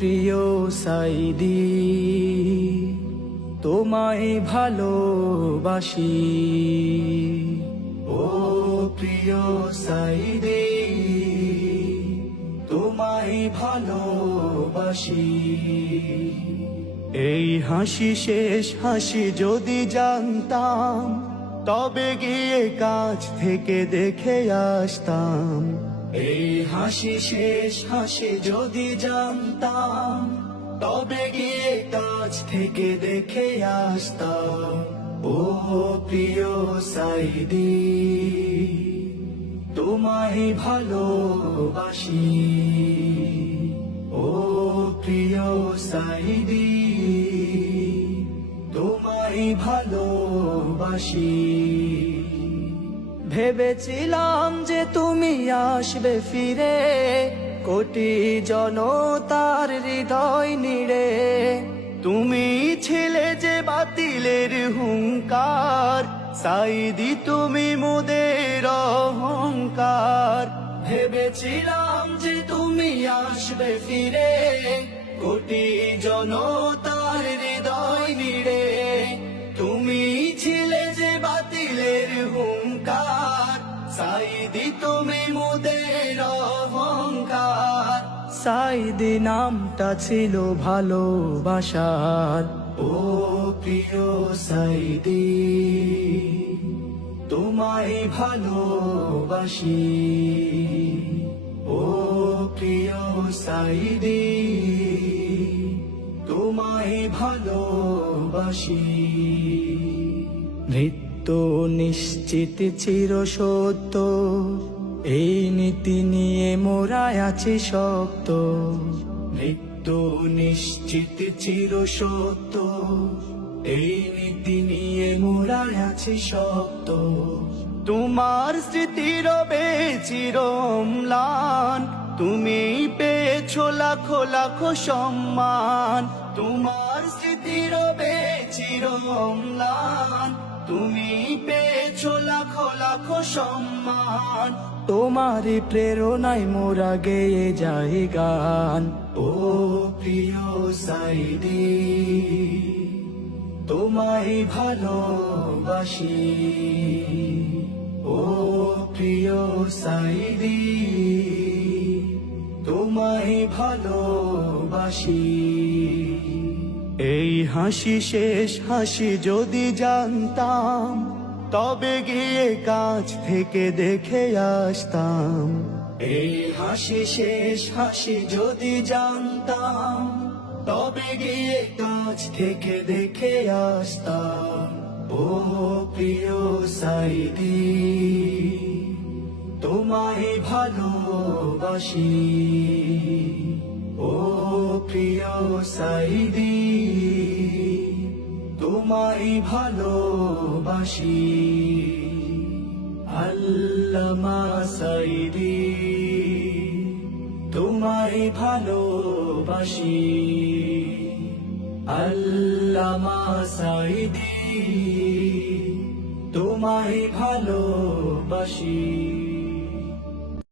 প্রিয় সাইদি, তোমায় ভালোবাসি। ও প্রিয় সাইদি, তোমায় ভালোবাসি। এই হাসি শেষ হাসি যদি জানতাম, তবে গিয়ে কাছ থেকে দেখে আসতাম। এই হাসি শেষ হাসি যদি জানতাম, তবে গিয়ে কাছ থেকে দেখে আসতাম। ও প্রিয় সাইদি, তোমায় ভালোবাসি। ও প্রিয় সাইদি, তোমায় ভালোবাসি। ভেবেছিলাম যে তুমি আসবে ফিরে, কোটি জনতার হৃদয় নিড়ে। তুমি ছিলে যে বাতিলের হুঙ্কার, সাইদি তুমি মোদের অহংকার। ভেবেছিলাম যে তুমি আসবে ফিরে, কোটি জনতার হৃদয় নিড়ে। তুমি ছিলে যে বাতিলের হুঙ্কার, সাইদি তুমি মোদের অহংকার। সাইদি নামটা ছিল ভালোবাসার। ও প্রিয় সাইদি, তোমায় ভালোবাসি। ও প্রিয় সাইদি, তোমায় ভালোবাসি। মৃত্যু নিশ্চিত চির সত্য, এই নীতি নিয়ে মোরা আছি শক্ত। মৃত্যু নিশ্চিত চির সত্য, এই নীতি নিয়ে মোরা আছি শক্ত। তোমার স্মৃতি রবে চির অম্লান, তুমি পেয়েছো লাখো লাখো সম্মান। তোমার স্মৃতি রবে চির অম্লান, তুমি পেয়েছো লাখো লাখো সম্মান। তোমারই প্রেরণায় মোরা গেয়ে যাই গান। ও প্রিয় সাইদি, তোমায় ভালোবাসি। ও প্রিয় সাইদি, তোমায় ভালোবাসি। এই হাসি শেষ হাসি যদি জানতাম, তবে গিয়ে কাছ থেকে দেখে আসতাম। এই হাসি শেষ হাসি যদি জানতাম, তবে গিয়ে কাছ থেকে দেখে আসতাম। ও প্রিয় সাইদি, তোমায় ভালোবাসি। ও প্রিয় সাইদি, তোমায় ভালোবাসি। আল্লামা সাইদি, তোমায় ভালোবাসি। আল্লামা সাইদি, তোমায় ভালোবাসি।